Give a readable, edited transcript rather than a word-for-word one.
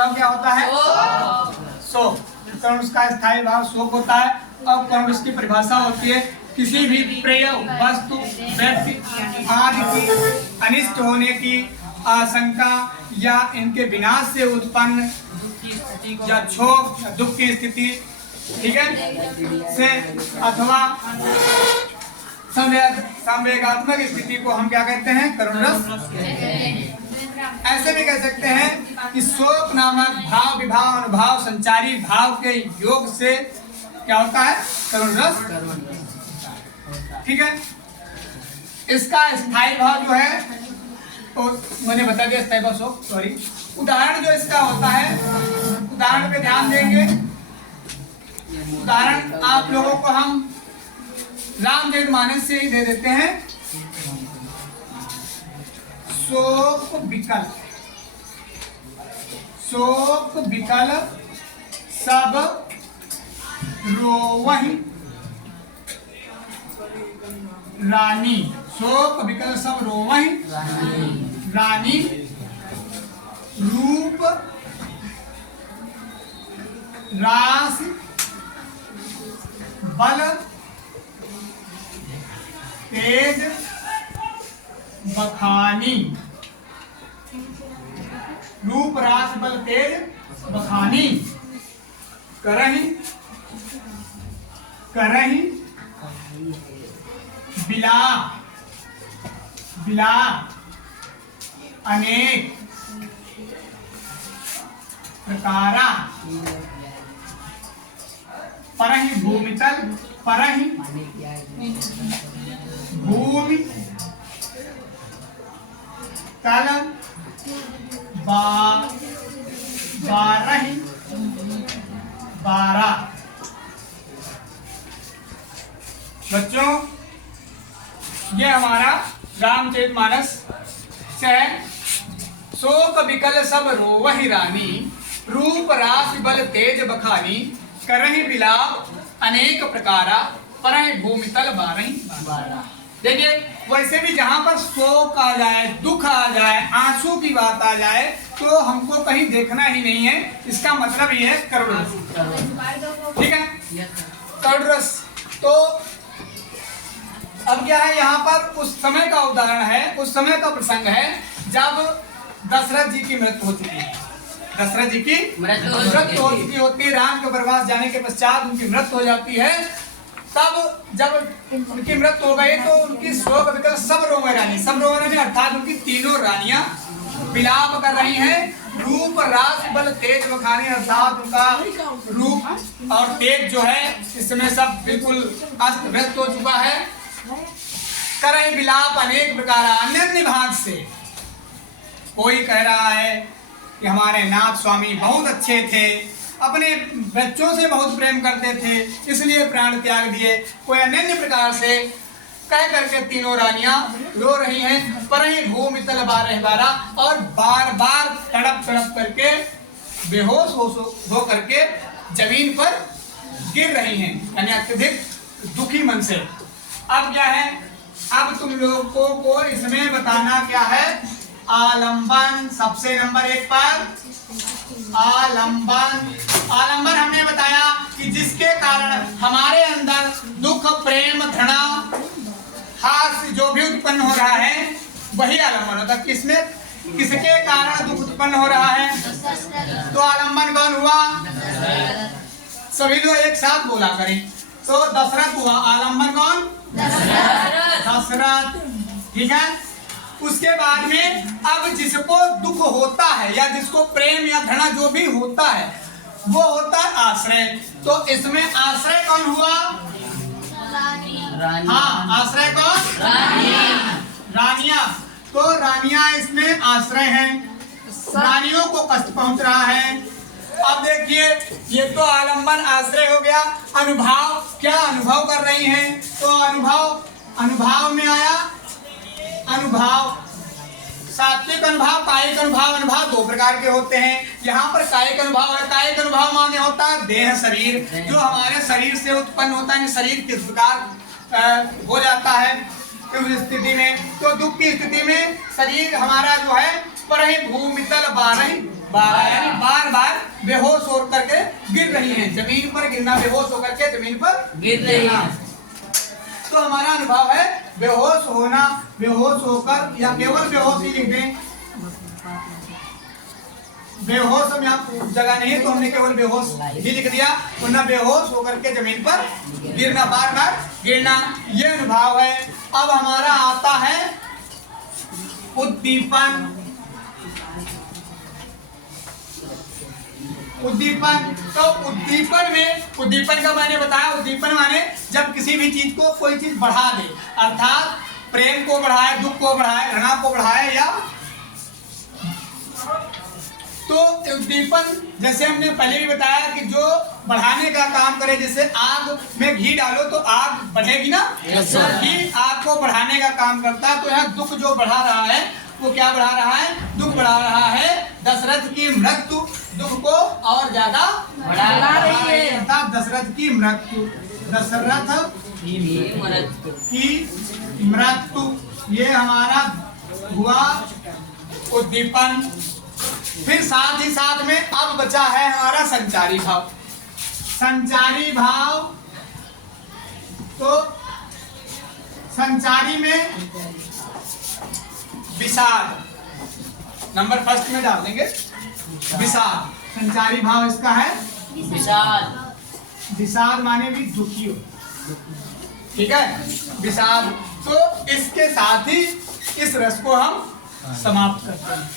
भाव क्या होता है? शोक। करुण उसका स्थायी भाव शोक होता है। और करुण उसकी परिभाषा होती है किसी भी प्रिय वस्तु व्यक्ति आदि की अनिष्ट होने की आशंका या इनके विनाश से उत्पन्न या क्षोभ दुख की स्थिति, ठीक है, से अथवा संवेगात्मक स्थिति को हम क्या कहते हैं? करुण रस। ऐसे भी कह सकते हैं कि शोक नामक भाव विभाव अनुभाव संचारी भाव के योग से क्या होता है? करुण रस। ठीक है, इसका स्थायी भाव जो है तो मैंने बता दिया, स्थायी भाव शोक। सॉरी, उदाहरण जो इसका होता है, उदाहरण पे ध्यान देंगे। उदाहरण आप लोगों को हम रामचरितमानस से ही दे देते हैं। शोक विकल, शोक विकल सब रोवहि रानी। शोक विकल सब रोवहि रानी। रूप रास बल तेज बखानी। रूप रास बल तेज बखानी। करहि करहि बिला बिला अनेक प्रकारा। परहि भूमितल परहि भूमि तल बारहि बारह। बच्चों, ये हमारा रामचरितमानस से है। शोक विकल सब रोवहि रानी। रूप रास बल तेज बखानी। करहि बिलाप अनेक प्रकारा। परहि भूमितल बारहि बारह। देखिए, वैसे भी जहां पर शोक आ जाए, दुख आ जाए, आंसू की बात आ जाए तो हमको कहीं देखना ही नहीं है। इसका मतलब ये है करुण रस। ठीक है, करुण रस। तो अब क्या है, यहाँ पर उस समय का उदाहरण है, उस समय का प्रसंग है जब दशरथ जी की मृत्यु हो चुकी है। दशरथ जी की मृत्यु हो चुकी होती है। राम के वनवास जाने के पश्चात उनकी मृत्यु हो जाती है। तब जब उनकी मृत्यु हो गई तो उनकी शोक विकल सब रोवहि रानी। सब रोवहि रानी अर्थात उनकी तीनों रानियां विलाप कर रही हैं। रूप रास बल तेज बखानी, अर्थात उनका रूप और तेज जो है इस समय सब बिल्कुल अस्त व्यस्त हो चुका है। करहि विलाप अनेक प्रकार, अन्य भाग से। कोई कह रहा है कि हमारे नाथ स्वामी बहुत अच्छे थे, अपने बच्चों से बहुत प्रेम करते थे, इसलिए प्राण त्याग दिए। कोई अन्य प्रकार से कह करके तीनों रानियां रो रही हैं। परहि भूमितल बारहि बारह, और बार बार तड़प तड़प करके बेहोश हो करके जमीन पर गिर रही हैं, यानी अत्यधिक दुखी मन से। अब क्या है, अब तुम लोगों को इसमें बताना क्या है? आलंबन। सबसे नंबर 1 पर आलंबन। आलंबन हमने बताया कि जिसके कारण हमारे अंदर दुख प्रेम घृणा हास्य जो भी उत्पन्न हो रहा है वही आलंबन होता है। किसमें, किसके कारण दुख उत्पन्न हो रहा है? तो आलंबन कौन हुआ? सभी लोग एक साथ बोला करें। तो दशरथ हुआ। आलंबन कौन? दशरथ। ठीक है, उसके बाद में अब जिसको दुख होता है या जिसको प्रेम या घृणा जो भी होता है वो होता है आश्रय। तो इसमें आश्रय कौन हुआ? रानी। हाँ, आश्रय कौन? रानियां। तो रानियां इसमें आश्रय हैं, रानियों को कष्ट पहुंच रहा है। अब देखिए, ये तो आलंबन आश्रय हो गया। अनुभाव, क्या अनुभव कर रही हैं? तो अनुभाव में आया अनुभव। सात्विक अनुभव, कायिक अनुभव। अनुभव 2 प्रकार के होते हैं। यहाँ पर कायिक अनुभव है। कायिक अनुभव माने होता है देह शरीर, जो हमारे शरीर से उत्पन्न होता है। शरीर किस प्रकार हो जाता है उस स्थिति में, तो दुख की स्थिति में शरीर हमारा जो है परहि भूमितल बारहि 12 यानी बार बार बेहोश होकर के गिर रही हैं, जमीन पर गिरना, बेहोश होकर के जमीन पर गिर रही है। तो हमारा अनुभव है बेहोश होना, बेहोश होकर, या केवल बेहोश ही लिख दें, बेहोश हम यहाँ जगह नहीं तो हमने केवल बेहोश ही लिख दिया, वरना बेहोश होकर के जमीन पर गिरना, बार बार गिरना, ये अनुभव है। अब हमारा आता है उद्दीपन। उद्दीपन, तो उद्दीपन में, उद्दीपन का मैंने बताया, उद्दीपन माने जब किसी भी चीज को कोई चीज बढ़ा दे, अर्थात प्रेम को बढ़ाए, दुख को बढ़ाए, घृणा को बढ़ाए, या तो उद्दीपन जैसे हमने पहले भी बताया कि जो बढ़ाने का काम करे, जैसे आग में घी डालो तो आग बढ़ेगी ना, घी आग को बढ़ाने का काम करता है। तो यहाँ दुख जो बढ़ा रहा है वो क्या बढ़ा रहा है, दुख बढ़ा रहा है। दशरथ की मृत्यु दुख को और ज्यादा बढ़ा रही है, अर्थात दशरथ की मृत्यु, दशरथ की मृत्यु, ये हमारा हुआ उद्दीपन। फिर साथ ही साथ में अब बचा है हमारा संचारी भाव। संचारी भाव, तो संचारी में विषाद नंबर फर्स्ट में डाल देंगे, विषाद। संचारी भाव इसका है विषाद। विषाद माने भी दुखी हो, ठीक है, विषाद। तो इसके साथ ही इस रस को हम समाप्त करते हैं।